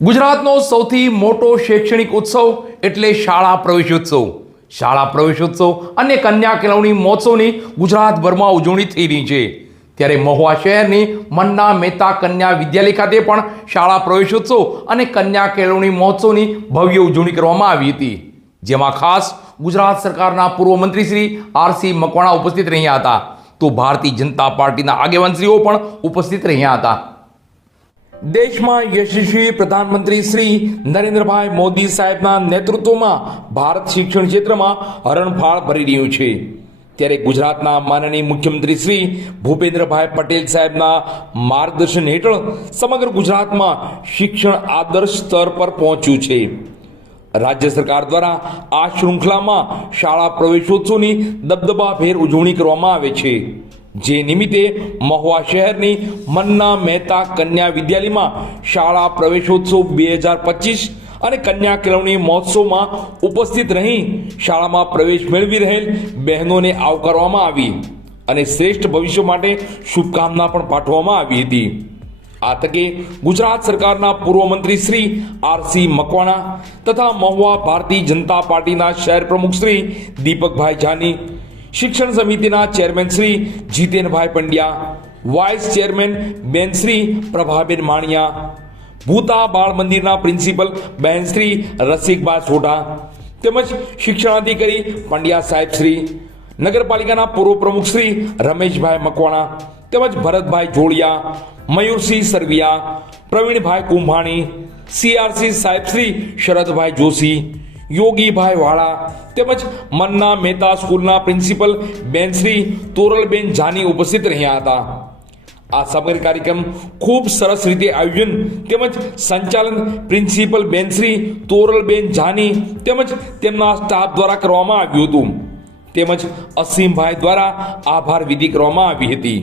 ગુજરાતનો સૌથી મોટો શૈક્ષણિક ઉત્સવ એટલે શાળા પ્રવેશોત્સવ. શાળા પ્રવેશોત્સવ અને કન્યા કેળવણી મહોત્સવની ગુજરાતભરમાં ઉજવણી થઈ રહી છે. ત્યારે મહુવા શહેરની મન્ના મહેતા કન્યા વિદ્યાલય ખાતે પણ શાળા પ્રવેશોત્સવ અને કન્યા કેળવણી મહોત્સવની ભવ્ય ઉજવણી કરવામાં આવી હતી. જેમાં ખાસ ગુજરાત સરકારના પૂર્વ મંત્રી શ્રી આરસી મકવાણા ઉપસ્થિત રહ્યા હતા. તો ભારતીય જનતા પાર્ટીના આગેવાનશ્રીઓ પણ ઉપસ્થિત રહ્યા હતા. દેશમાં યશસ્વી પ્રધાનમંત્રી શ્રી નરેન્દ્રભાઈ મોદી સાહેબના નેતૃત્વમાં ભારત શિક્ષણ ક્ષેત્રમાં હરણફાળ ભરી રહ્યું છે. ત્યારે ગુજરાતના માનનીય મુખ્યમંત્રી શ્રી ભૂપેન્દ્રભાઈ પટેલ સાહેબના માર્ગદર્શન હેઠળ સમગ્ર ગુજરાતમાં શિક્ષણ આદર્શ સ્તર પર પહોંચ્યું છે. રાજ્ય સરકાર દ્વારા આ શૃંખલામાં શાળા પ્રવેશોત્સવની દબદબાભેર ઉજવણી કરવામાં આવે છે. જે નિમિત્તે મહુવા શહેરની મન્ના મહેતા કન્યા વિદ્યાલયમાં શાળા પ્રવેશોત્સવ બે હજાર પચીસ અને કન્યા કેળવણી મહોત્સવમાં ઉપસ્થિત રહી શાળામાં પ્રવેશ મેળવી રહેલ બહેનોને આવકારવામાં આવી અને શ્રેષ્ઠ ભવિષ્ય માટે શુભકામના પણ પાઠવવામાં આવી હતી. આ તકે ગુજરાત સરકારના પૂર્વ મંત્રી શ્રી આરસી મકવાણા તથા મહુવા ભારતીય જનતા પાર્ટીના શહેર પ્રમુખ શ્રી દીપકભાઈ જાની શિક્ષણ સમિતિના chairman Shri Jitenbhai Pandya, vice chairman બેન શ્રી પ્રભાબેન માણિયા, ભૂતા બાળ મંદિરના પ્રિન્સિપલ બહેન શ્રી રસિકભાઈ સોઢા, તેમજ શિક્ષણાધિકારી પંડ્યા સાહેબ શ્રી, નગરપાલિકાના પૂર્વ પ્રમુખ શ્રી રમેશભાઈ મકવાણા, તેમજ ભરતભાઈ જોડિયા, મયુરસિંહ સરવિયા, પ્રવીણભાઈ કુંભાણી, સીઆરસી સાહેબ શ્રી શરદભાઈ જોશી યોગીભાઈ વાળા તેમજ મન્ના મહેતા સ્કૂલના પ્રિન્સિપલ બેનશ્રી તોરલબેન જાની ઉપસ્થિત રહ્યા હતા. આ સમગ્ર કાર્યક્રમ ખૂબ સરસ રીતે આયોજન તેમજ સંચાલન પ્રિન્સિપલ બેનશ્રી તોરલબેન જાની તેમજ તેમના સ્ટાફ દ્વારા કરવામાં આવ્યું હતું. તેમજ અસીમભાઈ દ્વારા આભાર વિધિ કરવામાં આવી હતી.